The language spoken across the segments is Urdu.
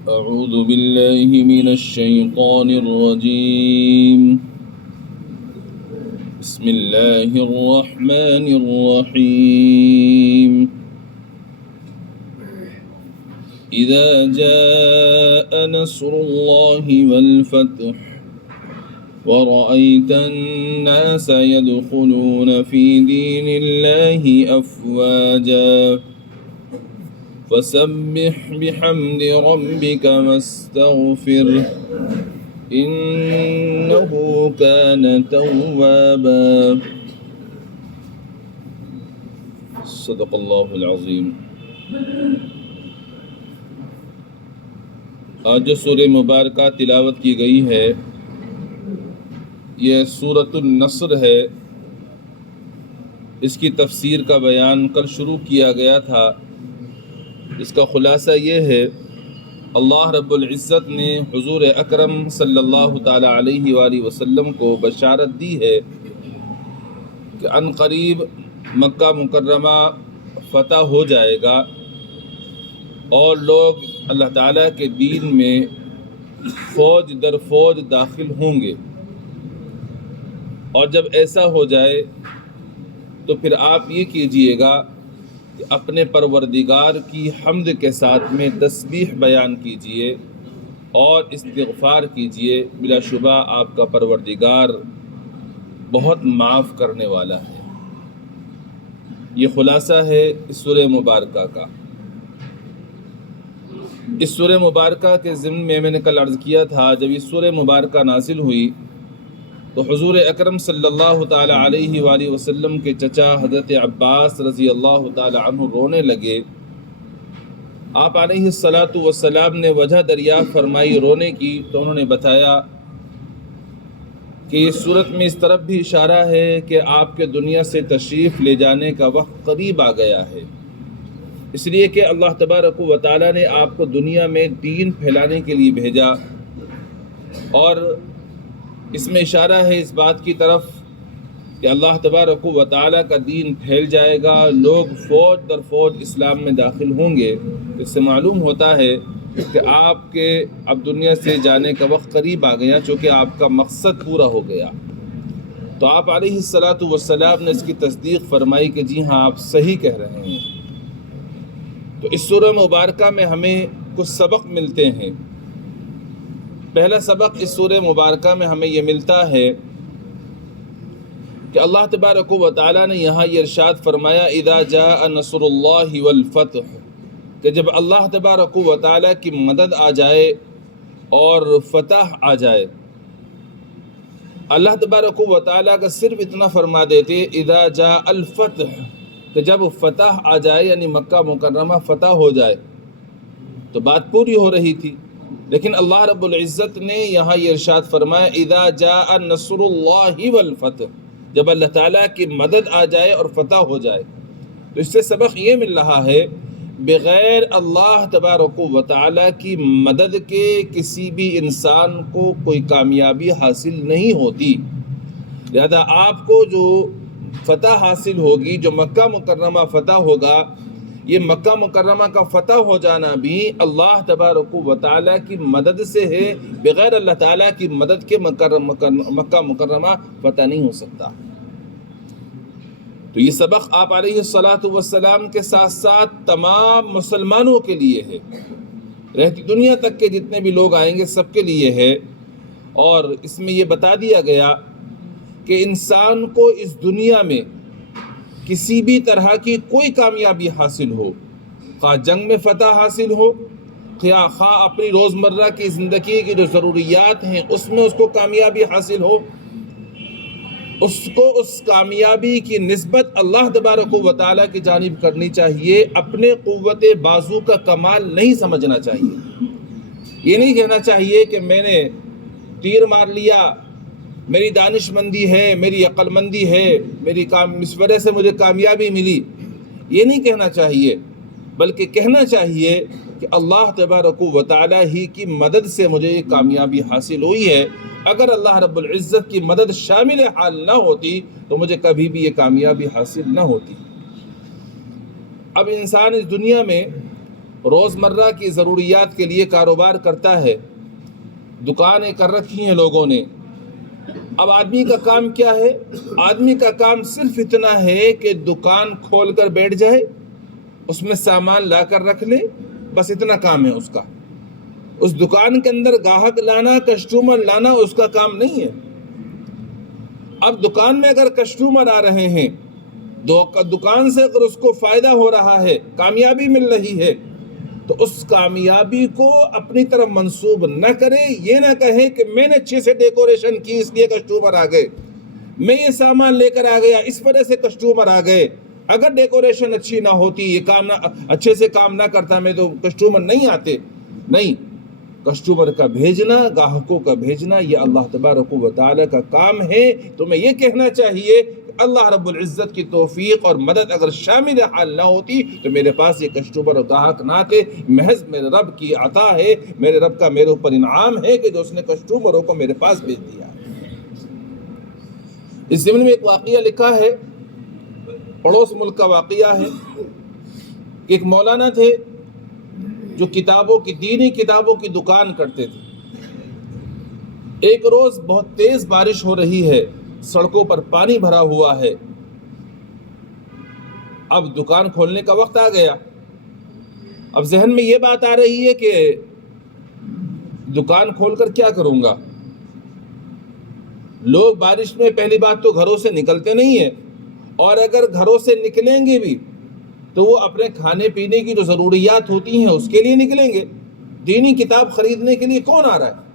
أعوذ بالله من الشيطان الرجيم. بسم الله الرحمن الرحيم. إذا جاء نصر الله والفتح ورأيت الناس يدخلون في دين الله أفواجا فسبح بحمد ربك واستغفره إنه كان توابا. صدق الله العظيم. آج جو سورہ مبارکہ تلاوت کی گئی ہے یہ سورۃ النصر ہے. اس کی تفسیر کا بیان کل شروع کیا گیا تھا. اس کا خلاصہ یہ ہے اللہ رب العزت نے حضور اکرم صلی اللہ تعالی علیہ وآلہ وسلم کو بشارت دی ہے کہ عن قریب مکہ مکرمہ فتح ہو جائے گا اور لوگ اللہ تعالیٰ کے دین میں فوج در فوج داخل ہوں گے. اور جب ایسا ہو جائے تو پھر آپ یہ کیجئے گا کہ اپنے پروردگار کی حمد کے ساتھ میں تسبیح بیان کیجئے اور استغفار کیجئے. بلا شبہ آپ کا پروردگار بہت معاف کرنے والا ہے. یہ خلاصہ ہے اس سورہ مبارکہ کا. اس سورہ مبارکہ کے ضمن میں نے کل عرض کیا تھا جب یہ سورہ مبارکہ نازل ہوئی تو حضور اکرم صلی اللہ تعالی علیہ وآلہ وسلم کے چچا حضرت عباس رضی اللہ تعالی عنہ رونے لگے. آپ علیہ الصلاۃ والسلام نے وجہ دریافت فرمائی رونے کی تو انہوں نے بتایا کہ اس صورت میں اس طرف بھی اشارہ ہے کہ آپ کے دنیا سے تشریف لے جانے کا وقت قریب آ گیا ہے، اس لیے کہ اللہ تبارک و تعالی نے آپ کو دنیا میں دین پھیلانے کے لیے بھیجا. اور اس میں اشارہ ہے اس بات کی طرف کہ اللہ تبارک و تعالیٰ کا دین پھیل جائے گا، لوگ فوج در فوج اسلام میں داخل ہوں گے. اس سے معلوم ہوتا ہے کہ آپ کے اب دنیا سے جانے کا وقت قریب آ گیا چونکہ آپ کا مقصد پورا ہو گیا. تو آپ علیہ الصلاۃ والسلام نے اس کی تصدیق فرمائی کہ جی ہاں آپ صحیح کہہ رہے ہیں. تو اس سورہ مبارکہ میں ہمیں کچھ سبق ملتے ہیں. پہلا سبق اس سورہ مبارکہ میں ہمیں یہ ملتا ہے کہ اللہ تبارک و تعالیٰ نے یہاں یہ ارشاد فرمایا اذا جاء نصر اللہ والفتح، کہ جب اللہ تبارک و تعالیٰ کی مدد آ جائے اور فتح آ جائے. اللہ تبارک و تعالیٰ کا صرف اتنا فرما دیتے اذا جاء الفتح، کہ جب فتح آ جائے یعنی مکہ مکرمہ فتح ہو جائے تو بات پوری ہو رہی تھی. لیکن اللہ رب العزت نے یہاں یہ ارشاد فرمایا اذا جاء نصر اللہ والفتح، جب اللہ تعالیٰ کی مدد آ جائے اور فتح ہو جائے. تو اس سے سبق یہ مل رہا ہے بغیر اللہ تبارک و تعالیٰ کی مدد کے کسی بھی انسان کو کوئی کامیابی حاصل نہیں ہوتی. لہذا آپ کو جو فتح حاصل ہوگی، جو مکہ مکرمہ فتح ہوگا، یہ مکہ مکرمہ کا فتح ہو جانا بھی اللہ تبارک و تعالیٰ کی مدد سے ہے. بغیر اللہ تعالیٰ کی مدد کے مکہ مکرمہ فتح نہیں ہو سکتا. تو یہ سبق آپ علیہ الصلاۃ والسلام کے ساتھ ساتھ تمام مسلمانوں کے لیے ہے، رہتی دنیا تک کے جتنے بھی لوگ آئیں گے سب کے لیے ہے. اور اس میں یہ بتا دیا گیا کہ انسان کو اس دنیا میں کسی بھی طرح کی کوئی کامیابی حاصل ہو، خواہ جنگ میں فتح حاصل ہو، خواہ اپنی روزمرہ کی زندگی کی جو ضروریات ہیں اس میں اس کو کامیابی حاصل ہو، اس کو اس کامیابی کی نسبت اللہ تبارک و تعالیٰ کی جانب کرنی چاہیے. اپنے قوت بازو کا کمال نہیں سمجھنا چاہیے. یہ نہیں کہنا چاہیے کہ میں نے تیر مار لیا، میری دانش مندی ہے، میری عقل مندی ہے، اس وجہ سے مجھے کامیابی ملی. یہ نہیں کہنا چاہیے، بلکہ کہنا چاہیے کہ اللہ تبارک و تعالیٰ ہی کی مدد سے مجھے یہ کامیابی حاصل ہوئی ہے. اگر اللہ رب العزت کی مدد شامل حال نہ ہوتی تو مجھے کبھی بھی یہ کامیابی حاصل نہ ہوتی. اب انسان اس دنیا میں روزمرہ کی ضروریات کے لیے کاروبار کرتا ہے، دکانیں کر رکھی ہیں لوگوں نے. اب آدمی کا کام کیا ہے؟ آدمی کا کام صرف اتنا ہے کہ دکان کھول کر بیٹھ جائے، اس میں سامان لا کر رکھ لے، بس اتنا کام ہے اس کا. اس دکان کے اندر گاہک لانا، کسٹمر لانا اس کا کام نہیں ہے. اب دکان میں اگر کسٹمر آ رہے ہیں، دکان سے اگر اس کو فائدہ ہو رہا ہے، کامیابی مل رہی ہے، تو اس کامیابی کو اپنی طرف منسوب نہ کرے. یہ نہ کہے کہ میں نے اچھے سے ڈیکوریشن کی اس لیے کسٹمر آ گئے، میں یہ سامان لے کر آ گیا اس وجہ سے کسٹمر آ گئے. اگر ڈیکوریشن اچھی نہ ہوتی، یہ کام نہ اچھے سے کام نہ کرتا میں تو کسٹمر نہیں آتے. نہیں، کسٹمر کا بھیجنا، گاہکوں کا بھیجنا یہ اللہ تبارک و تعالی کا کام ہے. تمہیں یہ کہنا چاہیے اللہ رب العزت کی توفیق اور مدد اگر شامل حال نہ ہوتی تو میرے پاس یہ کسٹمر اور گاہک نہ آتے. محض میرے رب کی عطا ہے، میرے رب کا میرے اوپر انعام ہے کہ جو اس نے کسٹمروں کو میرے پاس بھیج دیا. اس ضمن میں ایک واقعہ لکھا ہے، پڑوس ملک کا واقعہ ہے کہ ایک مولانا تھے جو دینی کتابوں کی دکان کرتے تھے. ایک روز بہت تیز بارش ہو رہی ہے، سڑکوں پر پانی بھرا ہوا ہے. اب دکان کھولنے کا وقت آ گیا. اب ذہن میں یہ بات آ رہی ہے کہ دکان کھول کر کیا کروں گا. لوگ بارش میں پہلی بات تو گھروں سے نکلتے نہیں ہیں، اور اگر گھروں سے نکلیں گے بھی تو وہ اپنے کھانے پینے کی جو ضروریات ہوتی ہیں اس کے لیے نکلیں گے. دینی کتاب خریدنے کے لیے کون آ رہا ہے؟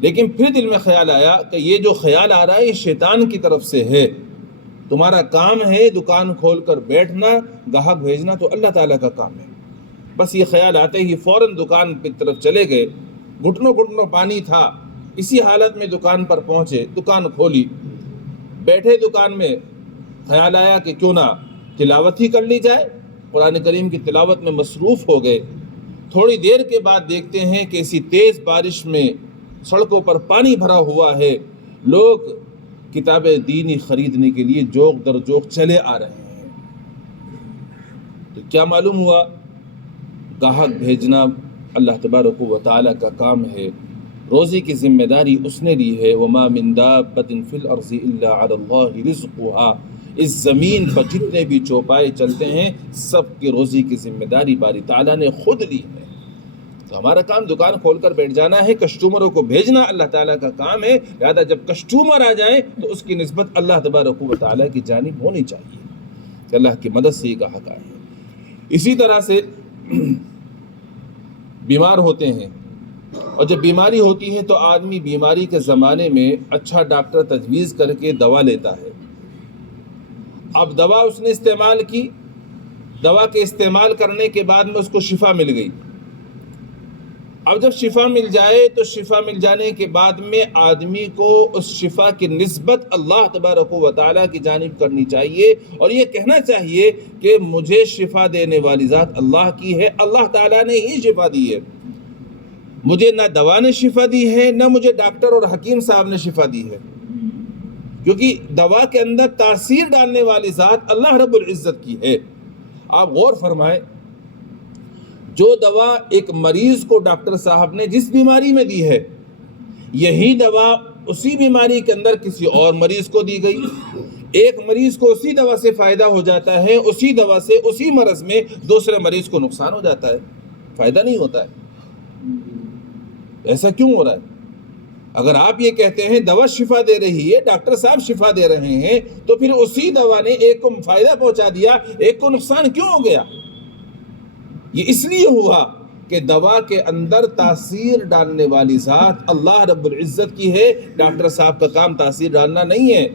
لیکن پھر دل میں خیال آیا کہ یہ جو خیال آ رہا ہے یہ شیطان کی طرف سے ہے. تمہارا کام ہے دکان کھول کر بیٹھنا، گاہک بھیجنا تو اللہ تعالیٰ کا کام ہے. بس یہ خیال آتے ہی فوراً دکان کی طرف چلے گئے. گھٹنوں گھٹنوں پانی تھا، اسی حالت میں دکان پر پہنچے، دکان کھولی، بیٹھے دکان میں. خیال آیا کہ کیوں نہ تلاوت ہی کر لی جائے. قرآن کریم کی تلاوت میں مصروف ہو گئے. تھوڑی دیر کے بعد دیکھتے ہیں کہ اسی تیز بارش میں سڑکوں پر پانی بھرا ہوا ہے، لوگ کتابیں دینی خریدنے کے لیے جوق در جوق چلے آ رہے ہیں. تو کیا معلوم ہوا؟ گاہک بھیجنا اللہ تبارک و تعالیٰ کا کام ہے. روزی کی ذمہ داری اس نے لی ہے. وما من دابۃ فی الارض الا علی اللہ رزقها. اس زمین پر جتنے بھی چوپائے چلتے ہیں سب کی روزی کی ذمہ داری باری تعالیٰ نے خود لی ہے. تو ہمارا کام دکان کھول کر بیٹھ جانا ہے، کسٹمروں کو بھیجنا اللہ تعالیٰ کا کام ہے. لہذا جب کسٹمر آ جائیں تو اس کی نسبت اللہ تبارک و تعالیٰ کی جانب ہونی چاہیے کہ اللہ کی مدد سے ہی گاہک آئے ہیں. اسی طرح سے بیمار ہوتے ہیں، اور جب بیماری ہوتی ہے تو آدمی بیماری کے زمانے میں اچھا ڈاکٹر تجویز کر کے دوا لیتا ہے. اب دوا اس نے استعمال کی، دوا کے استعمال کرنے کے بعد میں اس کو شفا مل گئی. اب جب شفا مل جائے تو شفا مل جانے کے بعد میں آدمی کو اس شفا کی نسبت اللہ تبارک و تعالیٰ کی جانب کرنی چاہیے، اور یہ کہنا چاہیے کہ مجھے شفا دینے والی ذات اللہ کی ہے، اللہ تعالیٰ نے ہی شفا دی ہے. مجھے نہ دوا نے شفا دی ہے، نہ مجھے ڈاکٹر اور حکیم صاحب نے شفا دی ہے، کیونکہ دوا کے اندر تاثیر ڈالنے والی ذات اللہ رب العزت کی ہے. آپ غور فرمائیں، جو دوا ایک مریض کو ڈاکٹر صاحب نے جس بیماری میں دی ہے، یہی دوا اسی بیماری کے اندر کسی اور مریض کو دی گئی. ایک مریض کو اسی دوا سے فائدہ ہو جاتا ہے، اسی دوا سے اسی مرض میں دوسرے مریض کو نقصان ہو جاتا ہے، فائدہ نہیں ہوتا ہے. ایسا کیوں ہو رہا ہے؟ اگر آپ یہ کہتے ہیں دوا شفا دے رہی ہے، ڈاکٹر صاحب شفا دے رہے ہیں، تو پھر اسی دوا نے ایک کو فائدہ پہنچا دیا، ایک کو نقصان کیوں ہو گیا؟ یہ اس لیے ہوا کہ دوا کے اندر تاثیر ڈالنے والی ذات اللہ رب العزت کی ہے. ڈاکٹر صاحب کا کام تاثیر ڈالنا نہیں ہے،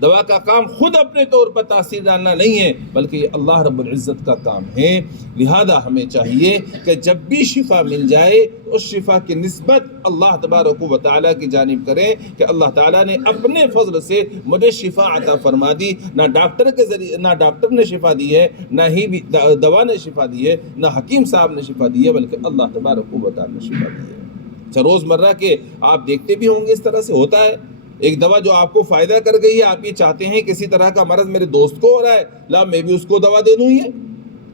دوا کا کام خود اپنے طور پر تاثیر ڈالنا نہیں ہے، بلکہ یہ اللہ رب العزت کا کام ہے. لہذا ہمیں چاہیے کہ جب بھی شفا مل جائے اس شفا کی نسبت اللہ تبارک و تعالیٰ کی جانب کریں کہ اللہ تعالیٰ نے اپنے فضل سے مجھے شفا عطا فرما دی. نہ ڈاکٹر کے ذریعے، نہ ڈاکٹر نے شفا دی ہے، نہ ہی دوا نے شفا دی ہے، نہ حکیم صاحب نے شفا دی ہے، بلکہ اللہ تبارک و تعالیٰ نے شفا دی ہے. اچھا، روزمرہ کے آپ دیکھتے بھی ہوں گے اس طرح سے ہوتا ہے. ایک دوا جو آپ کو فائدہ کر گئی ہے، آپ یہ چاہتے ہیں کسی طرح کا مرض میرے دوست کو ہو رہا ہے، لا میں بھی اس کو دوا دے دوں. یہ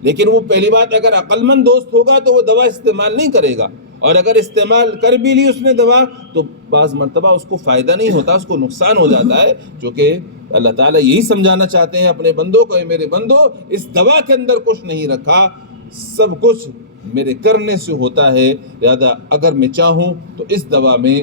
لیکن وہ پہلی بات اگر عقل مند دوست ہوگا تو وہ دوا استعمال نہیں کرے گا، اور اگر استعمال کر بھی لی اس نے دوا تو بعض مرتبہ اس کو فائدہ نہیں ہوتا، اس کو نقصان ہو جاتا ہے، جو کہ اللہ تعالیٰ یہی سمجھانا چاہتے ہیں اپنے بندوں کو، اے میرے بندو اس دوا کے اندر کچھ نہیں رکھا، سب کچھ میرے کرنے سے ہوتا ہے، لہذا اگر میں چاہوں تو اس دوا میں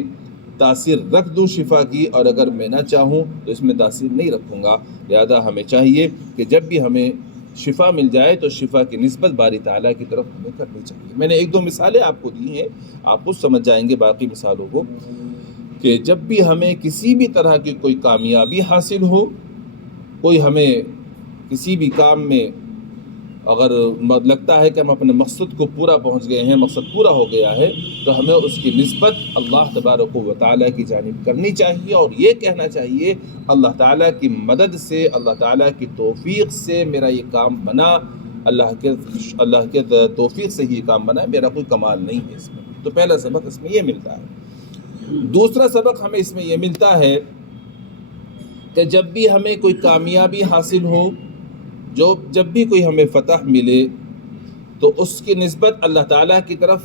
تاثیر رکھ دوں شفا کی، اور اگر میں نہ چاہوں تو اس میں تاثیر نہیں رکھوں گا۔ لہذا ہمیں چاہیے کہ جب بھی ہمیں شفا مل جائے تو شفا کی نسبت باری تعالیٰ کی طرف ہمیں کرنی چاہیے۔ میں نے ایک دو مثالیں آپ کو دی ہیں، آپ خود سمجھ جائیں گے باقی مثالوں کو، کہ جب بھی ہمیں کسی بھی طرح کی کوئی کامیابی حاصل ہو، کوئی ہمیں کسی بھی کام میں اگر لگتا ہے کہ ہم اپنے مقصد کو پورا پہنچ گئے ہیں، مقصد پورا ہو گیا ہے، تو ہمیں اس کی نسبت اللہ تبارک و تعالیٰ کی جانب کرنی چاہیے، اور یہ کہنا چاہیے اللہ تعالیٰ کی مدد سے، اللہ تعالیٰ کی توفیق سے میرا یہ کام بنا، اللہ کے توفیق سے یہ کام بنا ہے، میرا کوئی کمال نہیں ہے اس میں۔ تو پہلا سبق اس میں یہ ملتا ہے۔ دوسرا سبق ہمیں اس میں یہ ملتا ہے کہ جب بھی ہمیں کوئی کامیابی حاصل ہو، جب بھی کوئی ہمیں فتح ملے، تو اس کی نسبت اللہ تعالیٰ کی طرف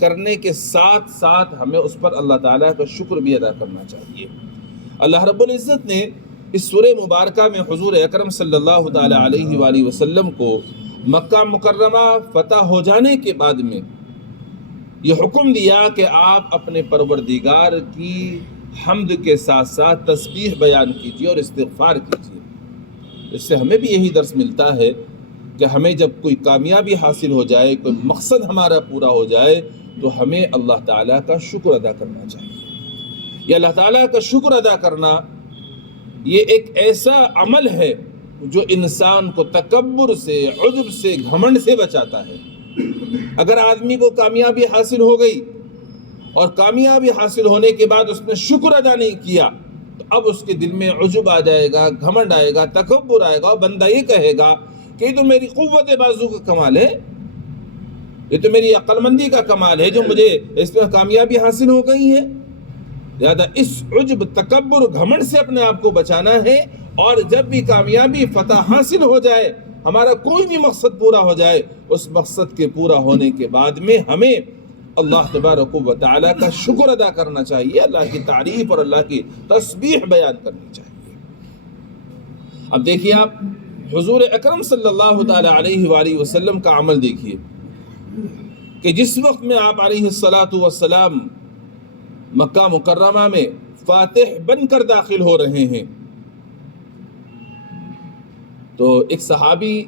کرنے کے ساتھ ساتھ ہمیں اس پر اللہ تعالیٰ کا شکر بھی ادا کرنا چاہیے۔ اللہ رب العزت نے اس سورہ مبارکہ میں حضور اکرم صلی اللہ تعالیٰ علیہ وآلہ وسلم کو مکہ مکرمہ فتح ہو جانے کے بعد میں یہ حکم دیا کہ آپ اپنے پروردگار کی حمد کے ساتھ ساتھ تسبیح بیان کیجیے اور استغفار کیجیے۔ اس سے ہمیں بھی یہی درس ملتا ہے کہ ہمیں جب کوئی کامیابی حاصل ہو جائے، کوئی مقصد ہمارا پورا ہو جائے، تو ہمیں اللہ تعالیٰ کا شکر ادا کرنا چاہیے۔ یہ اللہ تعالیٰ کا شکر ادا کرنا یہ ایک ایسا عمل ہے جو انسان کو تکبر سے، عجب سے، گھمنڈ سے بچاتا ہے۔ اگر آدمی کو کامیابی حاصل ہو گئی اور کامیابی حاصل ہونے کے بعد اس نے شکر ادا نہیں کیا، تو اب اس کے دل میں عجب آ جائے گا، گھمنڈ آئے گا، تکبر آئے گا، اور بندہ یہ کہے گا کہ یہ تو میری قوت بازو کا کمال ہے، یہ تو میری عقل مندی کا کمال ہے جو مجھے اس میں کامیابی حاصل ہو گئی ہے۔ لہذا اس عجب، تکبر، گھمنڈ سے اپنے آپ کو بچانا ہے، اور جب بھی کامیابی، فتح حاصل ہو جائے، ہمارا کوئی بھی مقصد پورا ہو جائے، اس مقصد کے پورا ہونے کے بعد میں ہمیں اللہ تبارک و تعالیٰ کا شکر ادا کرنا چاہیے، اللہ کی تعریف اور اللہ کی تسبیح بیان کرنی چاہیے۔ اب دیکھیے آپ حضور اکرم صلی اللہ تعالیٰ علیہ وآلہ وسلم کا عمل دیکھیے کہ جس وقت میں آپ علیہ السلام مکہ مکرمہ میں فاتح بن کر داخل ہو رہے ہیں، تو ایک صحابی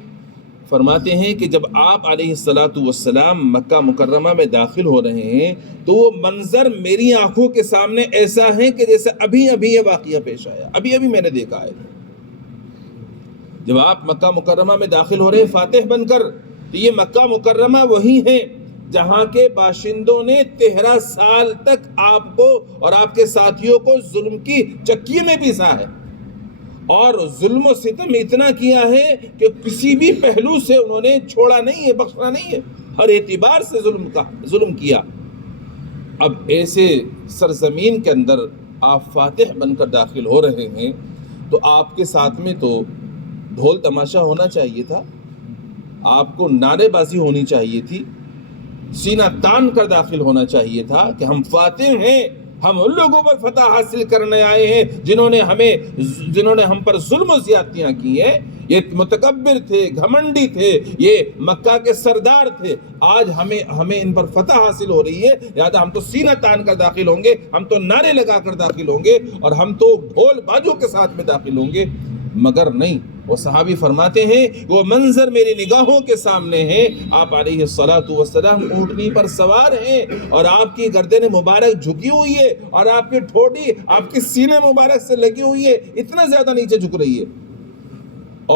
فرماتے ہیں کہ جب آپ علیہ السلام مکہ مکرمہ میں داخل ہو رہے ہیں تو وہ منظر میری آنکھوں کے سامنے ایسا ہے کہ جیسے ابھی ابھی یہ واقعہ پیش آیا، ابھی ابھی میں نے دیکھا ہے۔ جب آپ مکہ مکرمہ میں داخل ہو رہے ہیں فاتح بن کر، تو یہ مکہ مکرمہ وہی ہے جہاں کے باشندوں نے 13 سال تک آپ کو اور آپ کے ساتھیوں کو ظلم کی چکی میں پیسا ہے، اور ظلم و ستم اتنا کیا ہے کہ کسی بھی پہلو سے انہوں نے چھوڑا نہیں ہے، بخشا نہیں ہے، ہر اعتبار سے ظلم کیا۔ اب ایسے سرزمین کے اندر آپ فاتح بن کر داخل ہو رہے ہیں، تو آپ کے ساتھ میں تو ڈھول تماشا ہونا چاہیے تھا، آپ کو نعرے بازی ہونی چاہیے تھی، سینہ تان کر داخل ہونا چاہیے تھا کہ ہم فاتح ہیں، ہم ان لوگوں پر فتح حاصل کرنے آئے ہیں جنہوں نے ہم پر ظلم و زیادتیاں کی ہیں، یہ متکبر تھے، گھمنڈی تھے، یہ مکہ کے سردار تھے، آج ہمیں ان پر فتح حاصل ہو رہی ہے، لہذا ہم تو سینہ تان کر داخل ہوں گے، ہم تو نعرے لگا کر داخل ہوں گے، اور ہم تو ڈھول باجوں کے ساتھ میں داخل ہوں گے۔ مگر نہیں، وہ صحابی فرماتے ہیں وہ منظر میری نگاہوں کے سامنے ہے، آپ علیہ السلام اونٹنی پر سوار ہیں، اور آپ کی گردن مبارک جھکی ہوئی ہے، اور آپ کی ٹھوڑی آپ کے سینے مبارک سے لگی ہوئی ہے، اتنا زیادہ نیچے جھک رہی ہے،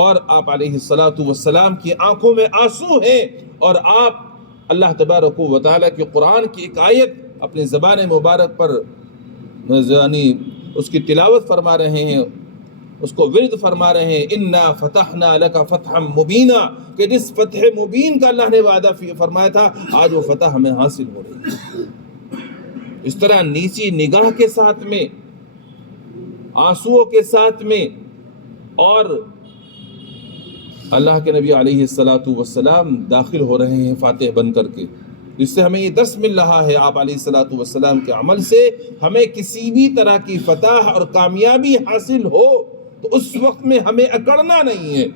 اور آپ علیہ السلام کی آنکھوں میں آنسو ہیں، اور آپ اللہ تبارک و تعالیٰ کی قرآن کی ایک آیت اپنی زبان مبارک پر یعنی اس کی تلاوت فرما رہے ہیں، اس کو ورد فرما رہے ہیں، انا فتحنا لک فتحا مبینا، کہ جس فتح مبین کا اللہ نے وعدہ فرمایا تھا آج وہ فتح ہمیں حاصل ہو رہی ہے۔ اس طرح نیچی نگاہ کے ساتھ میں، آنسوؤں کے ساتھ میں، اور اللہ کے نبی علیہ الصلاۃ والسلام داخل ہو رہے ہیں فاتح بن کر کے، جس سے ہمیں یہ درس مل رہا ہے آپ علیہ الصلاۃ والسلام کے عمل سے ہمیں کسی بھی طرح کی فتح اور کامیابی حاصل ہو تو اس وقت میں ہمیں اکڑنا نہیں ہے،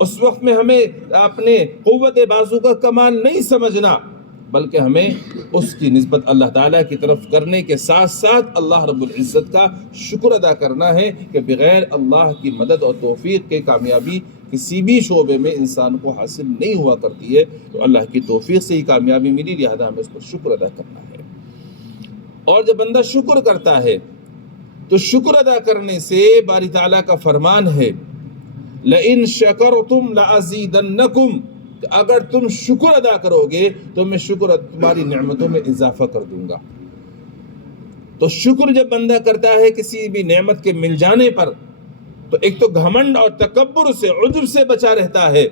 اس وقت میں ہمیں اپنے قوت بازو کا کمال نہیں سمجھنا، بلکہ ہمیں اس کی نسبت اللہ تعالیٰ کی طرف کرنے کے ساتھ ساتھ اللہ رب العزت کا شکر ادا کرنا ہے کہ بغیر اللہ کی مدد اور توفیق کے کامیابی کسی بھی شعبے میں انسان کو حاصل نہیں ہوا کرتی ہے، تو اللہ کی توفیق سے ہی کامیابی ملی، لہذا ہمیں اس پر شکر ادا کرنا ہے۔ اور جب بندہ شکر کرتا ہے تو شکر ادا کرنے سے باری تعالیٰ کا فرمان ہے لئن شکرتم لازیدنکم، کہ اگر تم شکر ادا کرو گے تو میں تمہاری نعمتوں میں اضافہ کر دوں گا۔ تو شکر جب بندہ کرتا ہے کسی بھی نعمت کے مل جانے پر تو ایک تو گھمنڈ اور تکبر سے، عجب سے بچا رہتا ہے،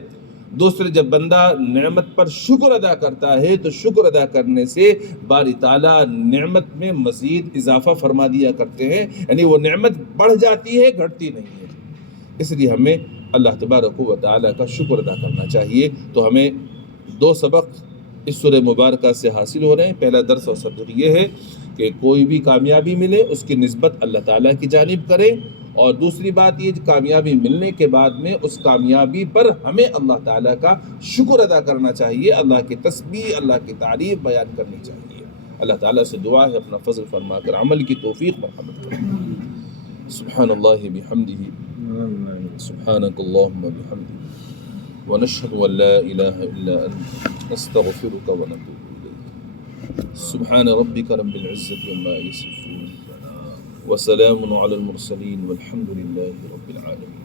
دوسرے جب بندہ نعمت پر شکر ادا کرتا ہے تو شکر ادا کرنے سے باری تعالیٰ نعمت میں مزید اضافہ فرما دیا کرتے ہیں، یعنی وہ نعمت بڑھ جاتی ہے، گھٹتی نہیں ہے۔ اس لیے ہمیں اللہ تبارک و تعالیٰ کا شکر ادا کرنا چاہیے۔ تو ہمیں دو سبق اس سورہ مبارکہ سے حاصل ہو رہے ہیں۔ پہلا درس اور سبق یہ ہے کہ کوئی بھی کامیابی ملے اس کی نسبت اللہ تعالیٰ کی جانب کریں، اور دوسری بات یہ کامیابی ملنے کے بعد میں اس کامیابی پر ہمیں اللہ تعالیٰ کا شکر ادا کرنا چاہیے، اللہ کی تسبیح، اللہ کی تعریف بیان کرنی چاہیے۔ اللہ تعالیٰ سے دعا ہے اپنا فضل فرما کر عمل کی توفیق مرحمت کریں۔ سبحان اللہ بحمدہ، سبحانک اللہم بحمدک، ونشہد ان لا الہ الا انت، نستغفرک ونتوب الیک۔ سبحان ربک رب العزة عما یصفون، وسلام علی المرسلین، والحمد للہ رب العالمین۔